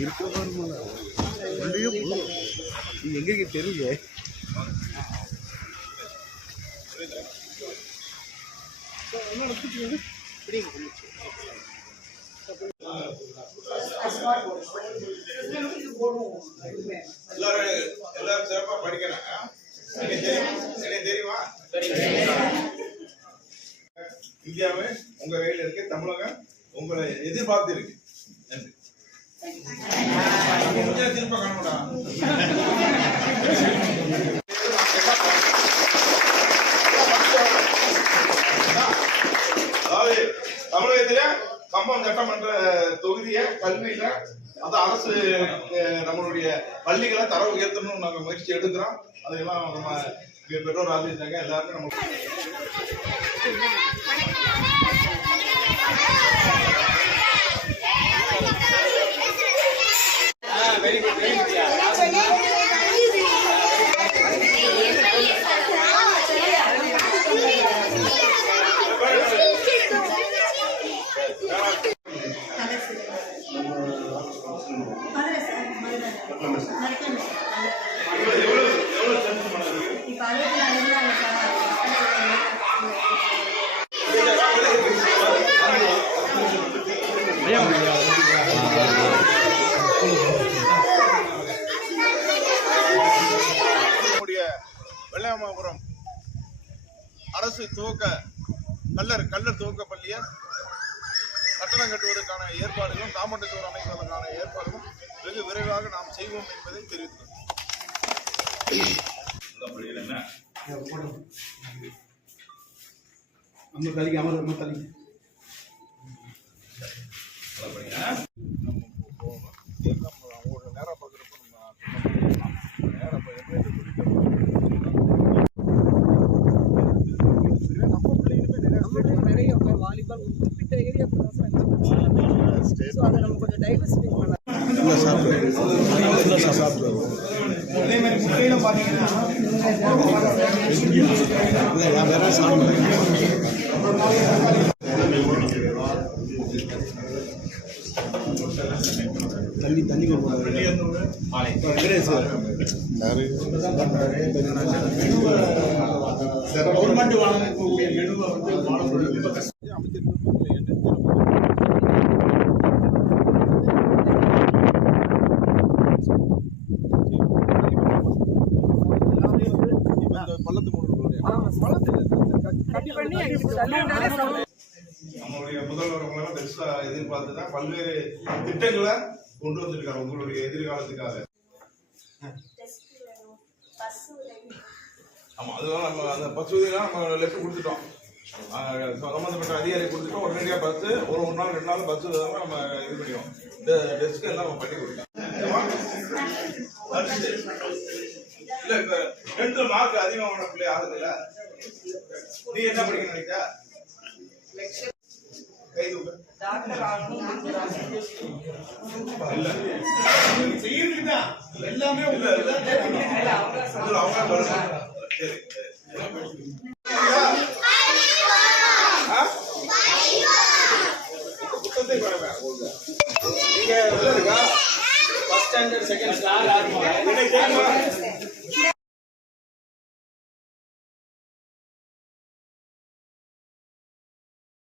இருக்க எங்க தெரியல. எல்லாரும் சிறப்பா படிக்கணும். தெரியுமா? இந்தியாவை உங்க கையில் இருக்கு, தமிழகம் உங்களை எதிர்பார்த்து இருக்கு. திரும்ப காணடா. அதாவது தமிழகத்தில கம்பம் சட்டமன்ற தொகுதிய கல்வியில அது அரசு நம்மளுடைய பள்ளிகளை தர உயர்த்தணும் நாங்க முயற்சி எடுக்கிறோம். அதெல்லாம் நம்ம பெற்றோர் ஆசிரியர் எல்லாருமே நம்ம வெள்ளையம்மாபுரம் அரசு கல்லர் துவக்க பள்ளியை கட்டணம் கட்டுவதற்கான ஏற்பாடுகளும் காம்பவுண்ட் சுவர் அமைப்பதற்கான ஏற்பாடுகளும் வெகு விரைவாக நாம் செய்வோம் என்பதை தெரிவித்தோம். வாலிபால் குறிப்பிட்ட ஏரியா அதை நம்ம கொஞ்சம் டைவர்சிஃபை பண்ணலாம். அதே மாதிரி முட்டையில பாத்தீங்கன்னா தண்ணி கவர்மெண்ட் வாங்கக்கூடிய மெனுவை வந்து அமைச்சர் நம்மளுடைய முதல்வர்களெல்லாம் பெருசா எதிர்பார்த்துதான் பல்வேறு திட்டங்களை கொண்டு வந்திருக்காங்க உங்களுடைய எதிர்காலத்துக்காக. ஆமா, அதுதான் நம்ம அந்த பஸ் உதவியெல்லாம் நம்ம லெஃப்ட் கொடுத்துட்டோம், சம்பந்தப்பட்ட அதிகாரி கொடுத்துட்டோம். உடனடியாக பஸ் ஒரு நாள் 2 நாள் பஸ் நம்ம இது பண்ணிடுவோம். இந்த டெஸ்க் எல்லாம் நம்ம பண்ணி கொடுத்தோம். இல்ல இப்ப 2 மார்க் அதிகமான பிள்ளை ஆகுது இல்ல, நீ என்ன படிக்க நினைச்சா? கை தூக்க டாக்டர் ஆகணும் இல்ல செய்யறதுக்கு எல்லாமே இல்ல அவங்க சொல்றாங்க. சரி புத்தகத்தை பாருங்க. நீங்க இருக்கா ஃபர்ஸ்ட் ஸ்டாண்டர்ட் செகண்ட் ஸ்டாண்டர்ட்